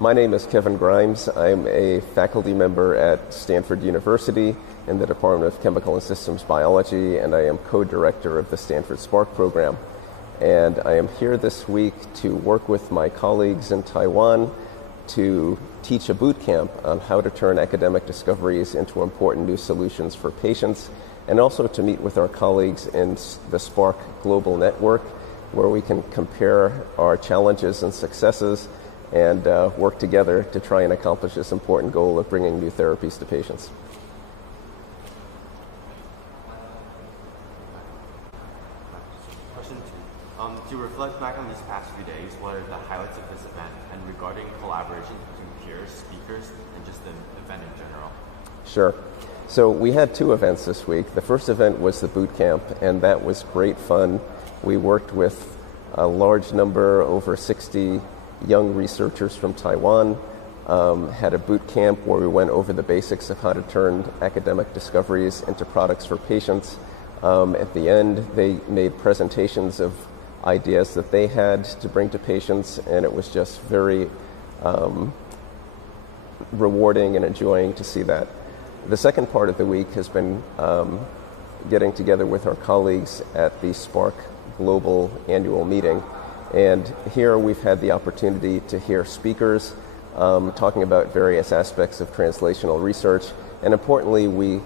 My name is Kevin Grimes. I'm a faculty member at Stanford University in the Department of Chemical and Systems Biology, and I am co-director of the Stanford Spark program. And I am here this week to work with my colleagues in Taiwan to teach a boot camp on how to turn academic discoveries into important new solutions for patients, and also to meet with our colleagues in the Spark Global Network, where we can compare our challenges and successes and work together to try and accomplish this important goal of bringing new therapies to patients. Question 2. To reflect back on these past few days, what are the highlights of this event, and regarding collaboration between peers, speakers, and just the event in general? Sure. So we had 2 events this week. The first event was the boot camp, and that was great fun. We worked with a large number, over 60 young researchers from Taiwan, had a boot camp where we went over the basics of how to turn academic discoveries into products for patients. At the end, they made presentations of ideas that they had to bring to patients, and it was just very rewarding and enjoying to see that. The second part of the week has been getting together with our colleagues at the Spark Global Annual Meeting. And here we've had the opportunity to hear speakers talking about various aspects of translational research. And importantly, we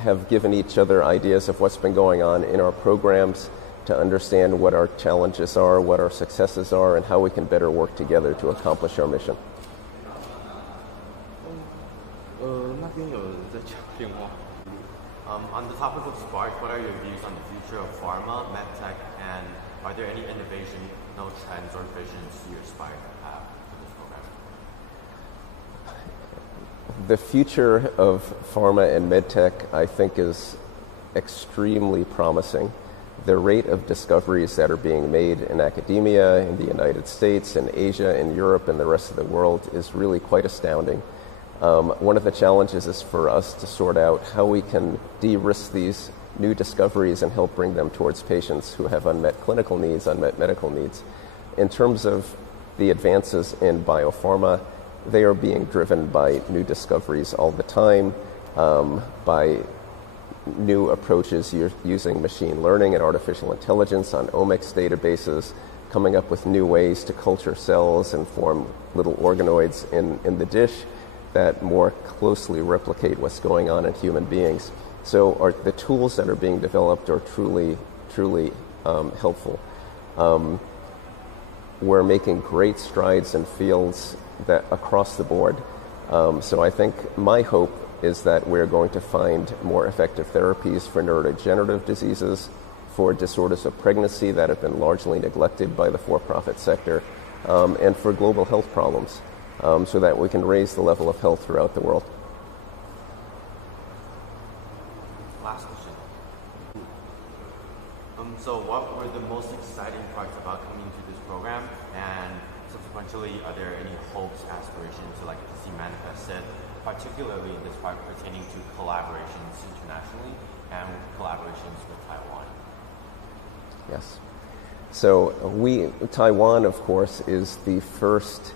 have given each other ideas of what's been going on in our programs to understand what our challenges are, what our successes are, and how we can better work together to accomplish our mission. On the topic of Spark, what are your views on the future of pharma, medtech, and are there any innovational trends or visions you aspire to have for this program? The future of pharma and medtech, I think, is extremely promising. The rate of discoveries that are being made in academia, in the United States, in Asia, in Europe, and the rest of the world is really quite astounding. One of the challenges is for us to sort out how we can de-risk these new discoveries and help bring them towards patients who have unmet clinical needs, unmet medical needs. In terms of the advances in biopharma, they are being driven by new discoveries all the time, by new approaches using machine learning and artificial intelligence on omics databases, coming up with new ways to culture cells and form little organoids in the dish that more closely replicate what's going on in human beings. So the tools that are being developed are truly helpful. We're making great strides in fields that across the board. So I think my hope is that we're going to find more effective therapies for neurodegenerative diseases, for disorders of pregnancy that have been largely neglected by the for-profit sector, and for global health problems, so that we can raise the level of health throughout the world. Last question. So what were the most exciting parts about coming to this program, and subsequently, are there any hopes, aspirations you'd like to see manifested, particularly in this part pertaining to collaborations internationally and collaborations with Taiwan? Yes. So Taiwan, of course, is the first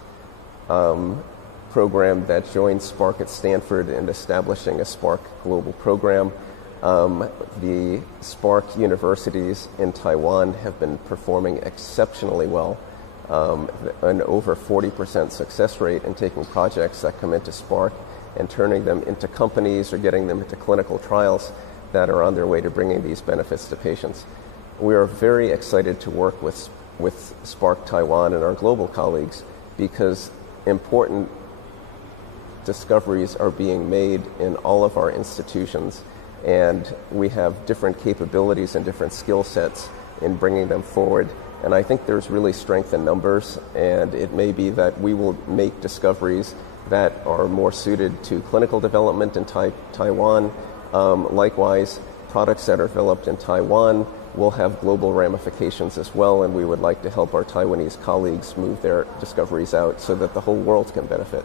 program that joined Spark at Stanford in establishing a Spark global program. The Spark universities in Taiwan have been performing exceptionally well, an over 40% success rate in taking projects that come into Spark and turning them into companies or getting them into clinical trials that are on their way to bringing these benefits to patients. We are very excited to work with Spark Taiwan and our global colleagues because important discoveries are being made in all of our institutions, and we have different capabilities and different skill sets in bringing them forward. And I think there's really strength in numbers, and it may be that we will make discoveries that are more suited to clinical development in Taiwan. Likewise, products that are developed in Taiwan will have global ramifications as well, and we would like to help our Taiwanese colleagues move their discoveries out so that the whole world can benefit.